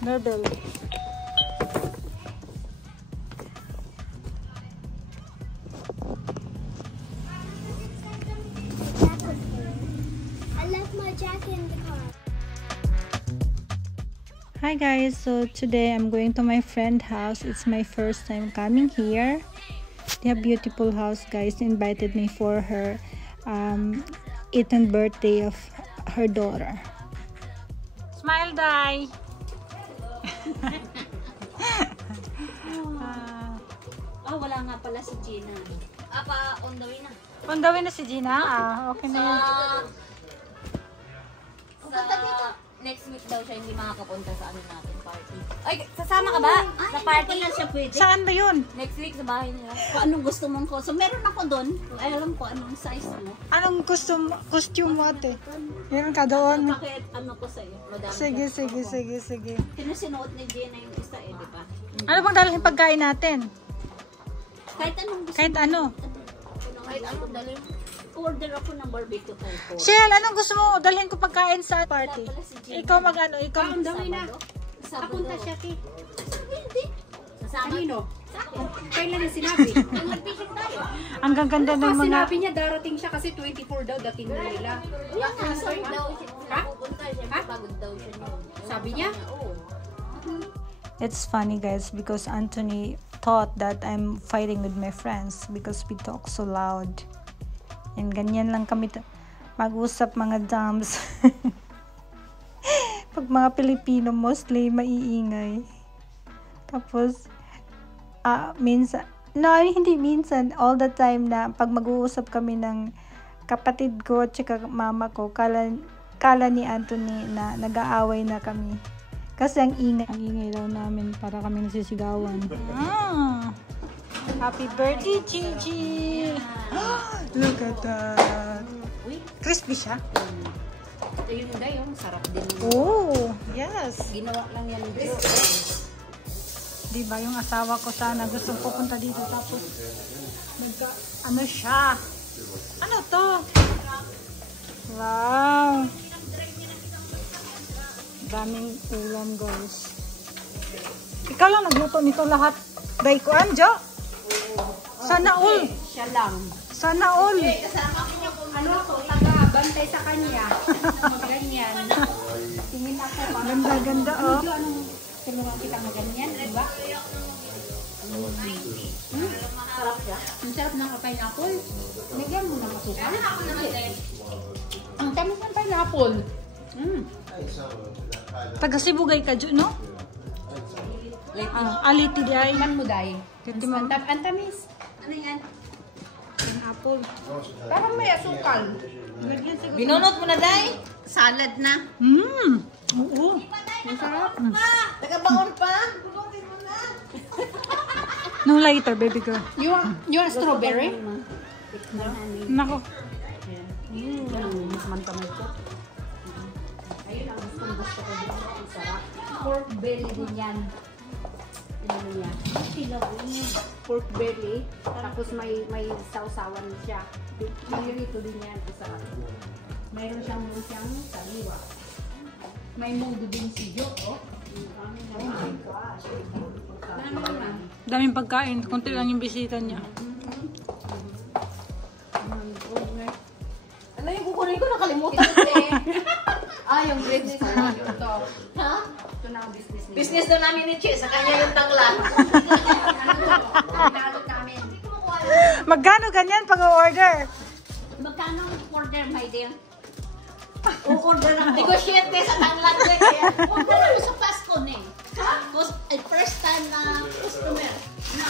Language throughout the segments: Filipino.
Doorbell. I left my jacket in the car. Hi guys, so today I'm going to my friend's house. It's my first time coming here. They have beautiful house, guys. Invited me for her 18th birthday of her daughter. Smile, Dai. Wala nga pala si Gina. On the way na. On the way na si Gina? Okay na yun. Next week daw siya hindi makakapunta sa ano natin party. Ay, sasama ka ba? Sa party na siya pwede. Saan ba yun? Next week sa bahay nila. Kung anong gusto mong costume. Meron ako doon. Alam ko anong size mo. Anong costume mo, ate? Meron ka doon? Bakit ano ko sa'yo? Madami Sige. Sinusuot ni Jenna yung isa di ba? Ano bang dalhin pagkain natin? Kahit anong gusto Kahit ano? Kahit anong dalhin. Order ako ng barbecue tayo. Shell, anong gusto mo? Dalhin ko pagkain sa party. Ikaw mag-ano? Ikaw Sabado. Apunta siya, Ki. Hindi. Sasama. Kanino? Kailan na sinabi? Nag-fishing tayo. Ang gaganda ng mga... Sinabi niya darating siya kasi 24 daw dating nila. Sabi daw. Ha? Pupunta siya. Pagod daw siya noon. Sabi niya? Oo. It's funny, guys, because Anthony thought that I'm fighting with my friends because we talk so loud. And ganyan lang kami mag-usap, mga dams. Pag mga Pilipino, mostly maiingay. Tapos, minsan, hindi minsan, all the time na pag mag-uusap kami ng kapatid ko at saka mama ko, kala ni Anthony na nag-aaway na kami. Kasi ang ingay daw namin para kami nasisigawan. Happy birthday, Gigi! Look at that! Crispy siya? Ito yun na yung sarap din. Oh, yes! Ginawa lang yan dito. Diba, yung asawa ko sana gusto pupunta dito tapos ano siya? Ano to? Wow! Daming ulam, guys. Ikaw lang nagluto nito lahat. Daikuan, Jo? Sana all. Siya lang. Sana all. Ano ako, taga-bantay sa kanya. Ganyan. Tingin ako pa. Ganda, oh. Medyo anong tulungan kita na ganyan, diba? Sarap siya. Ang sarap ng pineapple. Nagyan mo ng asukal. Ang tamis ng pineapple. Taga Sibugay ka, Jo, no? Aliti di ay. Man mo, Day. Titi mo. Ang tamis. Ano yan? Apple. Parang may asukal. Binunot mo na, Day? Salad na. Oo. Ang sarap. Nagabaon pa? No later, baby girl. You want strawberry? Nako. Ayun ang gusto ko dito. Ang sarap. Pork belly din yan. Ano niya? Pork belly. Tapos may sausawan siya. Mayroon din yan. Ang sarap. Mayroon siyang saliwa. May mundo din si Jo. Oh my gosh. Daming pagkain. Kunti lang yung bisita niya. Ano yung kukunin ko? Nakalimutan ko eh. Yung grades ko. Ito. Ha? Ito na ang business niya. Business na namin ni Che. Sa kanya yung tanglan. Pinalot namin. Magkano ganyan pag-order? Magkano order, my dear? Order ako. Negotiate sa tanglan ko eh. Order ako sa Pasko eh. First time na customer. No.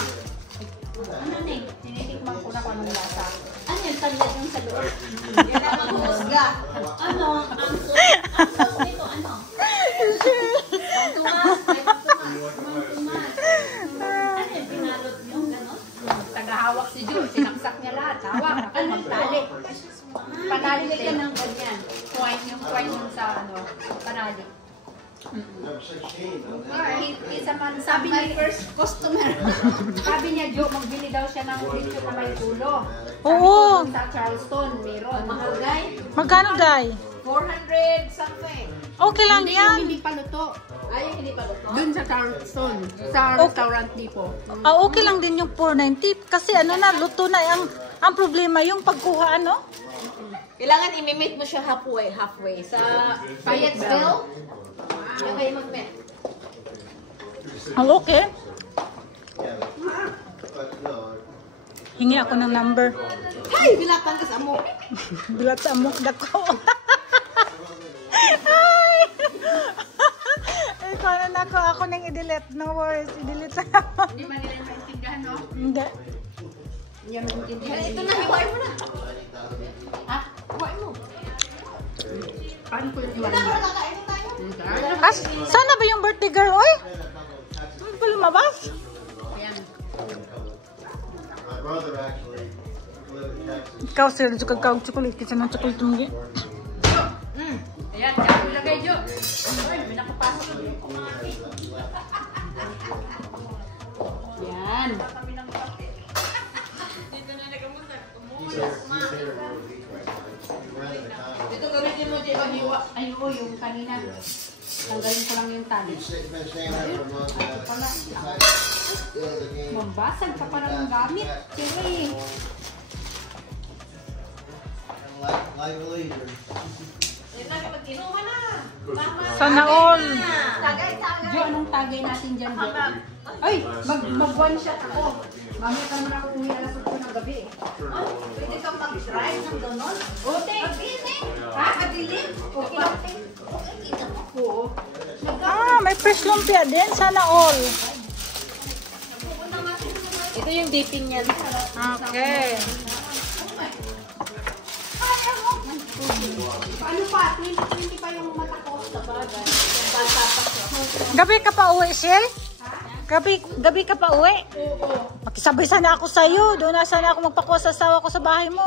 Ano eh? Tinitikman ko na kung anong lasa. Ano yung tanglan yung sa loob? Yan ang mag-uusga. Ano? Ang sauce nito, ano? Ang tumas. Ano yung pinalot yung gano'n? Tagahawak si Jo. Sinaksak niya lahat. Hawak. Ako magtali. Panali ka ng ganyan. Yung twine yung sa panali. Sabi niya, First customer. sabi niya, Jo, magbili daw siya ng lechon na may ulo. Oo. Sa Charleston, meron. Mahal guy. Magkano, Day? 400 something. Okay lang Hindi yan. yung hindi paluto. Ay, hindi pa gusto. Dun sa Charleston, sa restaurant dito. Okay lang din yung 490 kasi ano na, luto na. Ang problema yung pagkuha, ano? Kailangan i-meet mo siya halfway. Sa Fayetteville. Kaya kayo mag-meet. Okay. Hingi ako ng number. Ay, bilatan ka sa mo. Bilat sa amok dako. Ay! Ikaw na nako. Ako nang i-delete. No worries. I-delete sa ako. Hindi ba nila maintindihan, no? Hindi. Hindi maintindihan. Ito na, hiwain mo na. Ha? Hiwain mo. Paano ko yung iwan? Para kakainin tayo. Sana ba yung birthday girl? Oy! Ano ba lumabas? Ayan. My brother actually lived in Texas. Ikaw sir, suka ka og chocolate. Kasi ng chocolate mong Ayan, kaya ilagay, Jo. Uy, may nakapasok. Yan. He's here for a week right now. He rented a condo. Ito gamitin mo, Jay, pag-hiwa. Ay, oo, yung kanina. Tanggalin ko lang yung tali. He's been staying there for a month. Pala, The game. mambasag ka para ng gamit. Sige. Like a leader. Mag-inuman na. Sana all. Jo, anong tagay natin dyan, Jo? Ay, mag-one shot ako. Mamaya ka naman ako uwi alas 8 ng gabi. Pwede kang mag-drive ng ganon. Ote! Ha? Madilim? Okay lang. Oo. May fresh lumpia din. Sana all. Ito yung dipping niya. Okay. Paano pa? 20 pa yung mata ko sa bagay. Gabi ka pa uwi, Shell? Gabi ka pa uwi? Oo. Makisabay sana ako sa'yo. Doon na sana ako magpakuha sa asawa ko sa bahay mo.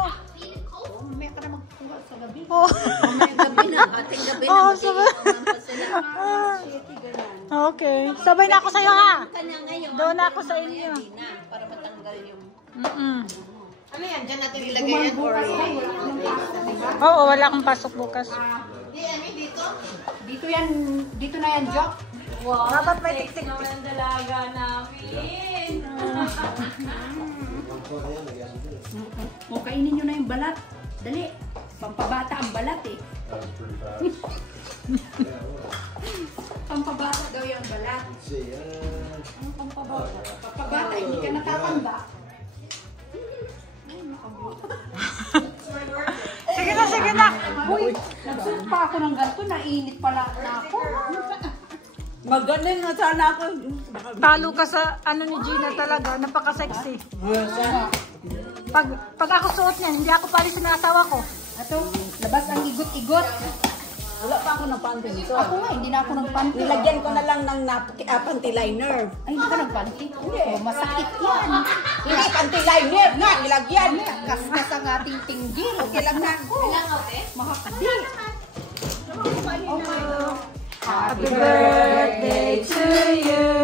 Mamaya ka na magkuha sa gabi. Oh. Mamayang gabi na. Ating gabi na. Oo, sabay. Mag-iinom pa sila. Okay. Sabay na ako sa'yo, ha? Kanya ngayon. Doon na ako sa inyo. Mamaya di na. Para matanggal yung... Ano yan? Diyan natin ilagay yan? Or... Oo, wala akong pasok bukas. Di, Amy, dito? Dito na yan, Jo. Wow, Dapat may sex tik-tik. naman ang dalaga namin. O, kainin nyo na yung balat. Dali. Pampabata ang balat eh. Pampabata daw yung balat. Pampabata, hindi ka natatanda. Sige na. Uy, nagsuot pa ako ng ganito, nainit pala na ako. Magaling na sana ako. Talo ka sa ano ni Gina talaga. Napaka-sexy. Pag ako suot niyan, hindi ako pali sa asawa ko. Ato, labas ang igot-igot. Wala pa ako ng panty nito. Ako nga, hindi na ako nagpanty. Nilagyan ko na lang ng panty liner. Ay, hindi ka nagpanty? Hindi. Oh, masakit yan. Hindi, panty liner nga. Nilagyan. Kaskas ang ating tinggil. Okay lang na ako. Makakadi. Happy birthday to you.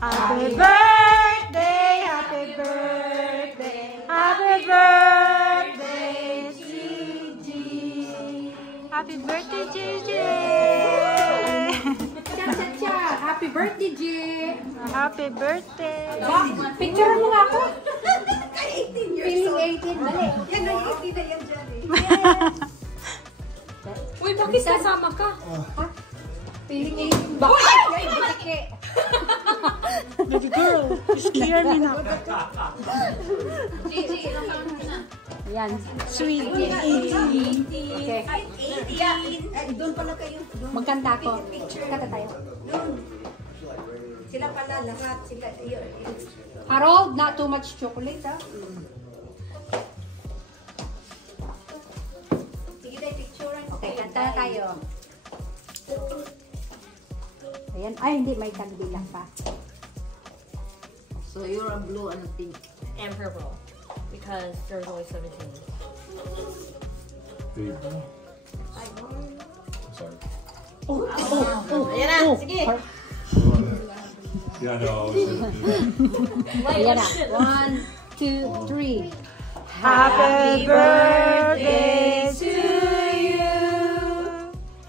Happy birthday, happy birthday, happy birthday, Gigi. Happy birthday, Gigi. Cha-cha-cha. Happy birthday, G. Happy birthday. Picture mo nga ako. 18 years Feeling 18. Dali. Yan na, 18 na yan dyan eh. Uy, bakit kasama ka? Feeling 18. Bakit? Ay, bitike. Baby girl, you scare me now. Gigi, ilang taon mo na? Yan. Sweet. Okay. 18. Ay, doon pala kayo. Magkanta ko. Kanta tayo. Sila pala lahat. Sila, yun. Harold, not too much chocolate, ha? Sige tayo, picturean. Okay, kanta na tayo. Ayan. Ay, hindi. May kandila pa. So, you're a blue and a pink. And purple. Because there's only 17. Sorry. Ayan na, sige. Yeah, no. Ayan na. 1, 2, 3. Happy birthday to you.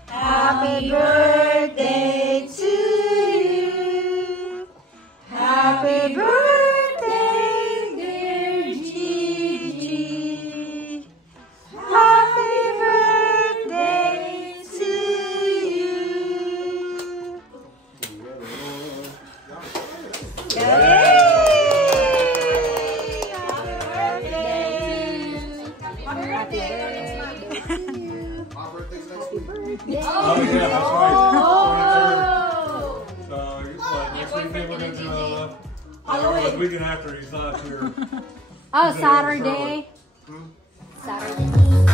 Happy birthday to Happy birthday. Oh yeah, that's right. So what, next weekend we're gonna do the weekend after he's not here. Oh, Saturday. Saturday.